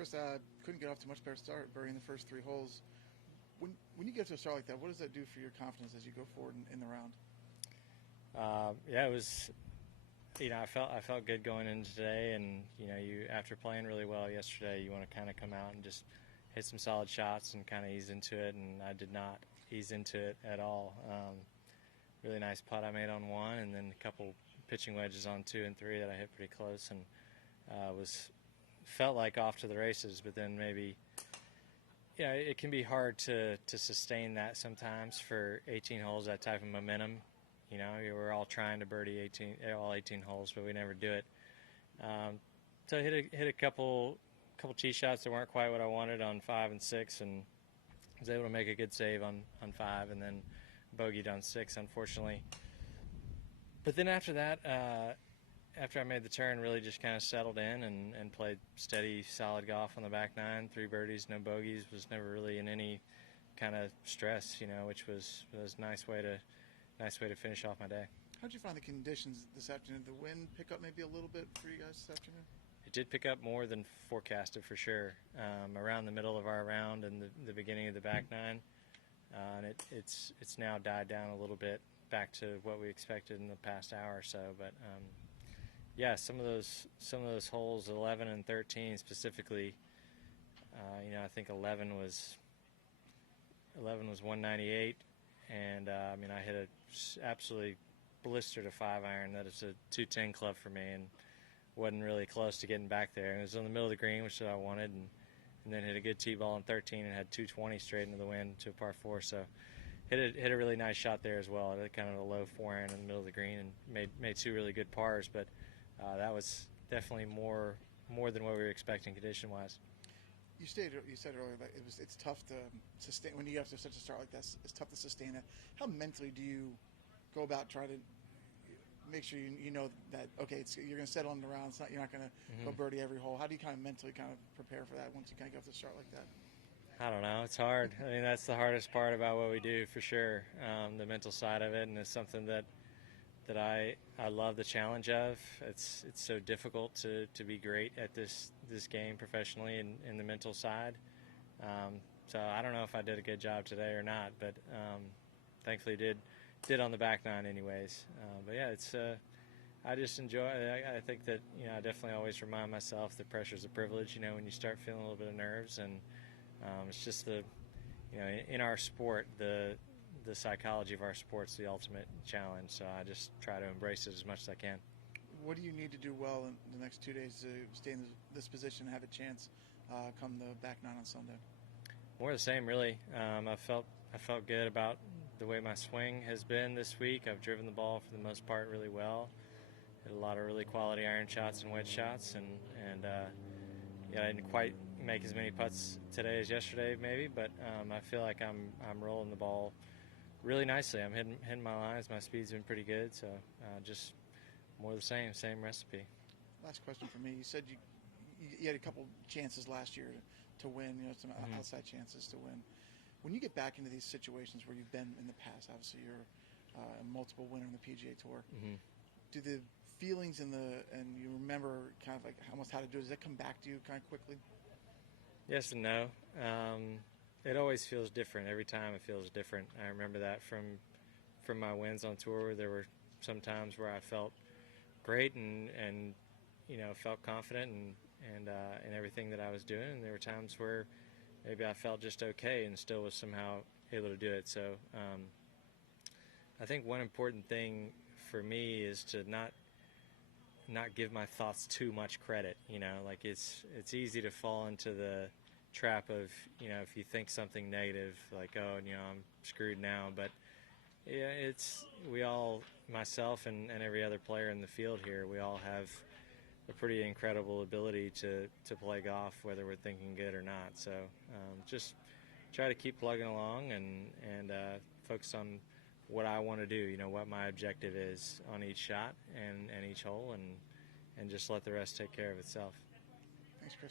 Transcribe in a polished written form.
Chris, couldn't get off to a much better start, birdying the first 3 holes. When you get to a start like that, what does that do for your confidence as you go forward in the round? Yeah, it was. I felt good going into today, and you after playing really well yesterday, you want to kind of come out and just hit some solid shots and kind of ease into it. And I did not ease into it at all. Really nice putt I made on 1, and then a couple pitching wedges on 2 and 3 that I hit pretty close, and felt like off to the races. But then maybe, it can be hard to sustain that sometimes for 18 holes, that type of momentum. We're all trying to birdie all 18 holes, but we never do it. So I hit a couple tee shots that weren't quite what I wanted on 5 and 6, and was able to make a good save on 5, and then bogeyed on 6, unfortunately. But then after that, after I made the turn, really just kind of settled in and played steady, solid golf on the back 9, 3 birdies, no bogeys. Was never really in any kind of stress, which was a nice way to finish off my day. How'd you find the conditions this afternoon? Did the wind pick up maybe a little bit for you guys this afternoon? It did pick up more than forecasted for sure. Around the middle of our round and the beginning of the back 9, and it's now died down a little bit back to what we expected in the past hour or so. But yeah, some of those holes, 11 and 13 specifically. I think 11 was 198, and I hit a absolutely blistered a 5-iron that is a 210 club for me, and wasn't really close to getting back there. And it was on the middle of the green, which I wanted, and then hit a good tee ball on 13 and had 220 straight into the wind to a par 4. So hit a really nice shot there as well. Kind of a low 4-iron in the middle of the green, and made 2 really good pars. But that was definitely more than what we were expecting condition wise. You said earlier that it's tough to sustain when you have such a start like that. It's tough to sustain that. How mentally do you go about trying to make sure you know that you're going to settle in the round? You're not going to go birdie every hole. How do you kind of mentally prepare for that once you kind of get off the start like that? I don't know. It's hard. That's the hardest part about what we do for sure. The mental side of it, and it's something that I love the challenge of. It's so difficult to be great at this game professionally in the mental side. So I don't know if I did a good job today or not, but thankfully did on the back 9 anyways. But yeah, it's I just enjoy it. I think that I definitely always remind myself that pressure's a privilege. When you start feeling a little bit of nerves, and it's just in our sport, the psychology of our sport's the ultimate challenge. So I just try to embrace it as much as I can. What do you need to do well in the next 2 days to stay in this position and have a chance come the back 9 on Sunday? More of the same, really. I felt good about the way my swing has been this week. I've driven the ball for the most part really well. Hit a lot of really quality iron shots and wedge shots, and I didn't quite make as many putts today as yesterday, maybe, but I feel like I'm rolling the ball really nicely. I'm hitting my lines. My speed's been pretty good, so just more of the same recipe. Last question for me. You said you had a couple chances last year to win, some outside chances to win. When you get back into these situations where you've been in the past, obviously you're a multiple winner in the PGA Tour. Do the feelings and you remember kind of like almost how to do it, does that come back to you kind of quickly? Yes and no. It always feels different. Every time it feels different. I remember that from my wins on tour. There were some times where I felt great and felt confident and in everything that I was doing. And there were times where maybe I felt just okay and still was somehow able to do it. So I think one important thing for me is to not give my thoughts too much credit. Like it's easy to fall into the trap of if you think something negative, like I'm screwed now. But yeah, we all, myself and every other player in the field here, we all have a pretty incredible ability to play golf, whether we're thinking good or not. So just try to keep plugging along and focus on what I want to do, what my objective is on each shot and each hole, and just let the rest take care of itself. Thanks, Chris.